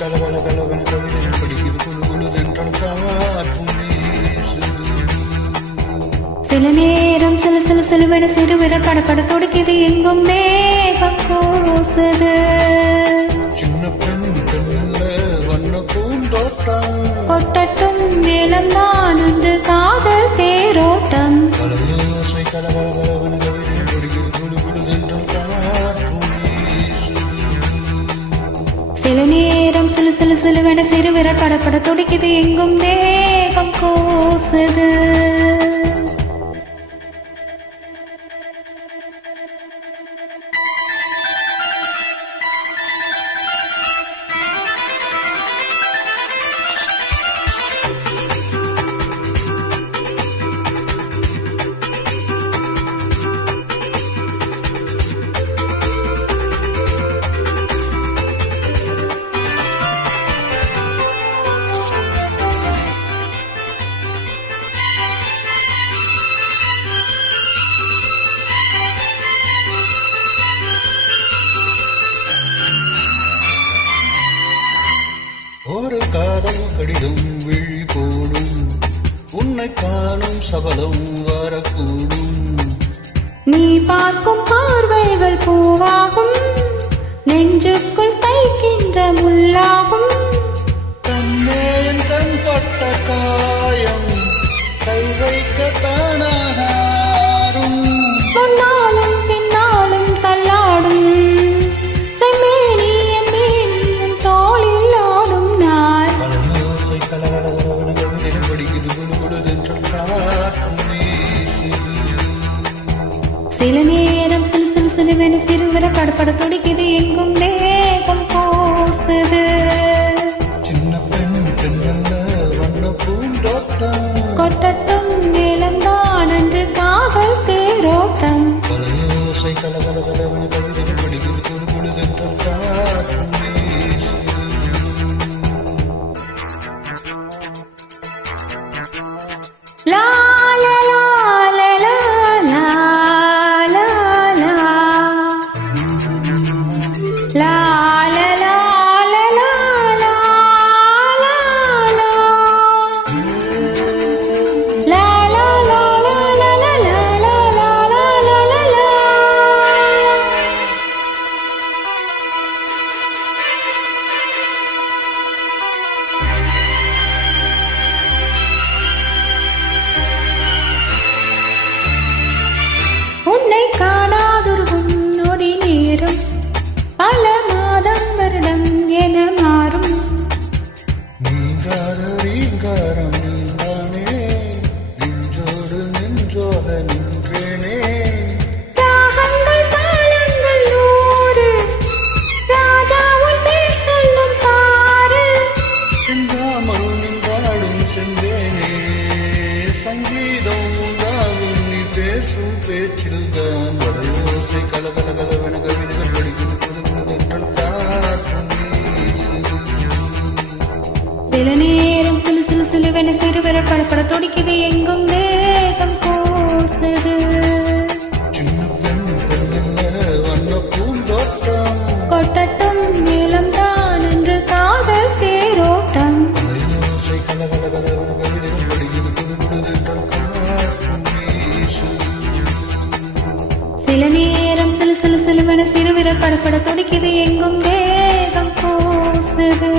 கலகலகலவென கவிதைகள் படிக்குது குழு குழுதென்றல் காற்றும் வீசுது. சில நேரம் சில சில சிலுவென சிறுவிரல் படப்பட துடிக்குது எங்கும் மேகம் கூசுது. சின்ன பெண் பெண்ணில் வண்ண பூந்தோட்டம் கொட்டட்டும் மேலம் தான் என்று காதல் தேரோட்டம். கலயோசை கலகலகலவென கவிதைகள் படிக்குது குழு குழுதென்றல் காற்றும் வீசுது. சில நேரம் சில சில சிலுவென சிறுவிரல் படப்பட துடிக்குது எங்கும் மேகம் கூசுது. ஒரு காதல் கடிதம் விழி போடும் உன்னை காணும் சபலம் வரக்கூடும். நீ பார்க்கும் பார்வைகள் பூவாகும் நெஞ்சுக்குள் தைக்கின்ற முள்ளாகும். கண்ணேன் கண் பட்ட காயம் கை வைக்க தானாகும். முன்னாலும் பின்னாலும் தள்ளாடும் செம்மேனியம் மேனியம் தோளில் ஆடும் நாள். கலயோசை கலகலகலவென கவிதைகள் படிக்குது குழு குழுதென்றல் காற்றும் வீசுது. சில நேரம் சிறு சிறு சிறுவென சிறுவிரல் படப்பட துடிக்குது எங்கும் மேகம் கூசுது. சின்ன பெண் பெண்ணல்ல வண்ண பூந்தோட்டம் கொட்டட்டும் மேலம்தான் என்று காதல் தேரோட்டம். கலயோசை கலகலகலவென கவிதைகள் படிக்குது குழு குழுதென்றல் காற்றும் வீசுது. லா லா லா லா லா லா லா லா. லா லா லா லா லா லா லா லா. லா லா லா லா லா லா லா லா லா லா லா. உன்னை காணாதொரு நொடி நேரம் பல மாதம் வருடம் என மாறும். நீங்கார ரீங்காரம் நீந்தானே நெஞ்சோடு நெஞ்சோக நின்றேனே. ராகங்கள் தாளங்கள் நூறு ராஜா உன் பேர் சொல்லும் பாரு. செந்தாமல் நின்றாடும் செந்தேனே சங்கீதம் உண்டாகும் நீ பேசும் பேச்சில்தான். வளையோசை கலகலகலவென கவிதைகள் படிக்குது குழு குழுதென்றல் காற்றும் வீசுது. சில நேரம் சிலு சிலு சிலுவென சிறுவிரல் படப்பட துடிக்குது எங்கும் மேகம் கூசுது. சின்ன பெண் பெண்ணில் வண்ண பூந்தோட்டம் கொட்டட்டும் மேலம் தான் என்று காதல் தேரோட்டம். வளையோசை கலகலகலவென கவிதைகள் படிக்குது குழு குழுதென்றல் காற்றும் வீசுது. சில நேரம் சிலு சிலு சிலுவென சிறுவிரல் படப்பட துடிக்குது எங்கும் மேகம் கூசுது.